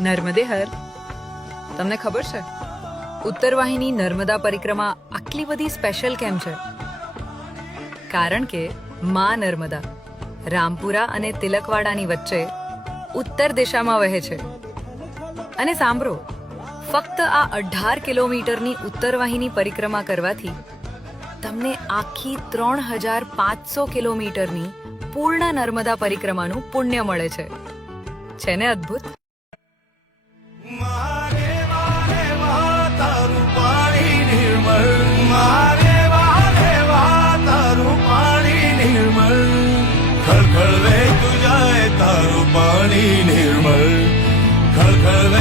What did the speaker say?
નર્મદે હર. તમને ખબર છે ઉત્તર વાહિની નર્મદા પરિક્રમા આટલી બધી સ્પેશિયલ કેમ છે? કારણ કે માં નર્મદા રામપુરા અને તિલકવાડાની વચ્ચે ઉત્તર દિશામાં વહે છે. અને સાંભળો, ફક્ત આ 18 કિલોમીટરની ઉત્તર વાહિની પરિક્રમા કરવાથી તમને આખી 3500 કિલોમીટરની પૂર્ણ નર્મદા પરિક્રમાનું પુણ્ય મળે છે. છે ને અદ્ભુત? ખળખળ વહેતું જાય તારું પાણી નિર્મળ, ખળખળ